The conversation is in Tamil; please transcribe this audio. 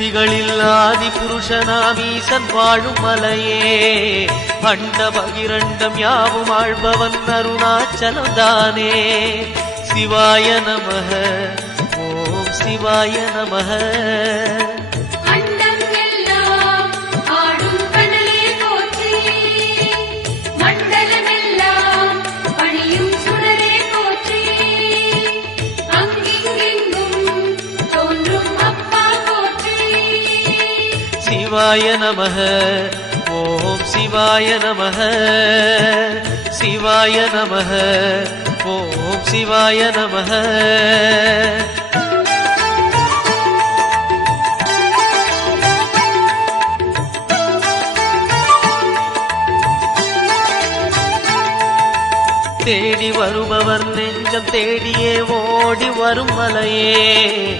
மூர்த்திகளில் ஆதி புருஷனாமீசன் வாழும் மலையே. அண்ட பகிரண்டம் யாவும் ஆழ்பவன் அருணாச்சலம் தானே சிவாய நமக ஓம் சிவாய நமக. சிவாய நமக. ஓம் சிவாய நமக. சிவாய நமக. ஓம் சிவாய நமக. தேடி வருபவர் நெஞ்சம் தேடியே ஓடி வரும் மலையே.